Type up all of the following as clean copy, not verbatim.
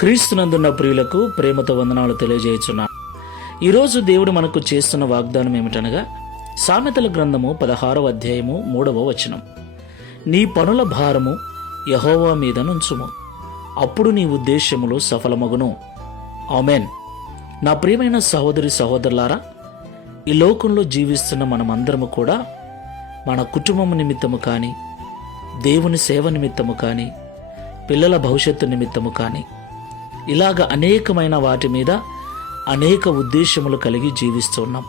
క్రీస్తునందున్న ప్రియులకు ప్రేమతో వందనాలు తెలియజేయుచున్నాను. ఈరోజు దేవుడు మనకు చేస్తున్న వాగ్దానం ఏమిటనగా సామెతల గ్రంథము 16వ అధ్యాయము 3వ వచనం. నీ పనుల భారము యెహోవా మీద నుంచుము, అప్పుడు నీ ఉద్దేశ్యములు సఫలమగును. ఆమేన్. నా ప్రియమైన సహోదరి సహోదరులారా, ఈ లోకంలో జీవిస్తున్న మనమందరము కూడా మన కుటుంబం నిమిత్తము కానీ, దేవుని సేవ నిమిత్తము కానీ, పిల్లల భవిష్యత్తు నిమిత్తము కానీ, ఇలాగ అనేకమైన వాటి మీద అనేక ఉద్దేశములు కలిగి జీవిస్తున్నాం.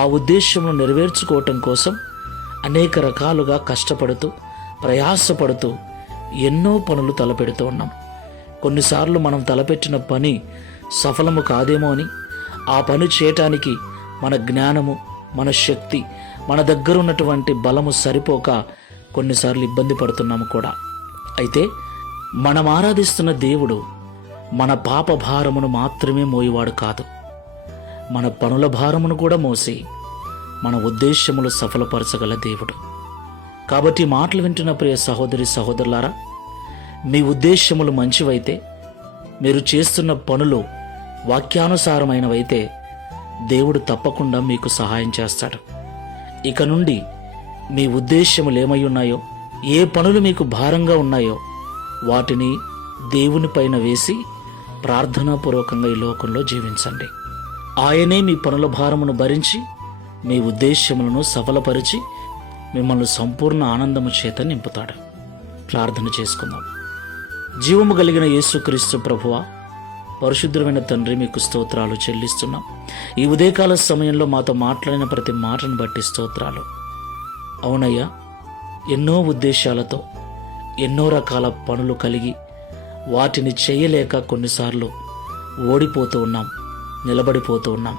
ఆ ఉద్దేశమును నెరవేర్చుకోవటం కోసం అనేక రకాలుగా కష్టపడుతూ ప్రయాసపడుతూ ఎన్నో పనులు తలపెడుతూ ఉన్నాం. కొన్నిసార్లు మనం తలపెట్టిన పని సఫలము కాదేమో అని, ఆ పని చేయటానికి మన జ్ఞానము, మన శక్తి, మన దగ్గర ఉన్నటువంటి బలము సరిపోక కొన్నిసార్లు ఇబ్బంది పడుతున్నాము కూడా. అయితే మనం ఆరాధిస్తున్న దేవుడు మన పాప భారమును మాత్రమే మోయివాడు కాదు, మన పనుల భారమును కూడా మోసి మన ఉద్దేశ్యములు సఫలపరచగల దేవుడు. కాబట్టి మాటలు వింటున్న ప్రియ సహోదరి సహోదరులారా, మీ ఉద్దేశ్యములు మంచివైతే, మీరు చేస్తున్న పనులు వాక్యానుసారమైనవైతే దేవుడు తప్పకుండా మీకు సహాయం చేస్తాడు. ఇక నుండి మీ ఉద్దేశ్యములు ఏమై ఉన్నాయో, ఏ పనులు మీకు భారంగా ఉన్నాయో వాటిని దేవునిపైన వేసి ప్రార్థనాపూర్వకంగా ఈ లోకంలో జీవించండి. ఆయనే మీ పనుల భారమును భరించి మీ ఉద్దేశ్యములను సఫలపరిచి మిమ్మల్ని సంపూర్ణ ఆనందము చేత నింపుతాడు. ప్రార్థన చేసుకుందాం. జీవము కలిగిన యేసుక్రీస్తు ప్రభువా, పరిశుద్ధమైన తండ్రి, మీకు స్తోత్రాలు చెల్లిస్తున్నాం. ఈ ఉదయకాల సమయంలో మాతో మాట్లాడిన ప్రతి మాటను బట్టి స్తోత్రాలు. అవునయ్యా, ఎన్నో ఉద్దేశాలతో ఎన్నో రకాల పనులు కలిగి వాటిని చేయలేక కొన్నిసార్లు ఓడిపోతూ ఉన్నాం, నిలబడిపోతూ ఉన్నాం.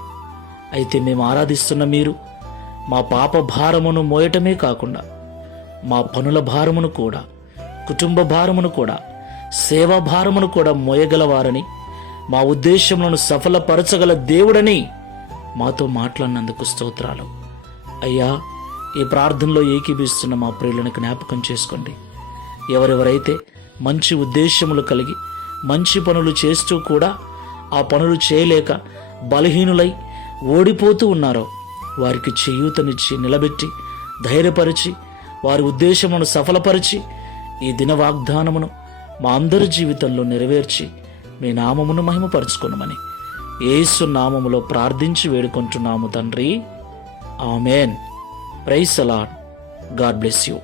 అయితే మేము ఆరాధిస్తున్న మీరు మా పాప భారమును మోయటమే కాకుండా మా పనుల భారమును కూడా, కుటుంబ భారమును కూడా, సేవా భారమును కూడా మోయగలవారని, మా ఉద్దేశములను సఫలపరచగల దేవుడని మాతో మాట్లాడినందుకు స్తోత్రాలు. అయ్యా, ఈ ప్రార్థనలో ఏకీభిస్తున్న మా ప్రియులను జ్ఞాపకం చేసుకోండి. ఎవరెవరైతే మంచి ఉద్దేశములు కలిగి మంచి పనులు చేస్తూ కూడా ఆ పనులు చేయలేక బలహీనులై ఓడిపోతూ ఉన్నారో వారికి చేయూతనిచ్చి నిలబెట్టి ధైర్యపరిచి వారి ఉద్దేశమును సఫలపరిచి ఈ దిన వాగ్దానమును మా అందరి జీవితంలో నెరవేర్చి మీ నామమును మహిమపరచుకొనమని యేసు నామములో ప్రార్థించి వేడుకుంటున్నాము తండ్రి. Amen. Praise the Lord. God bless you.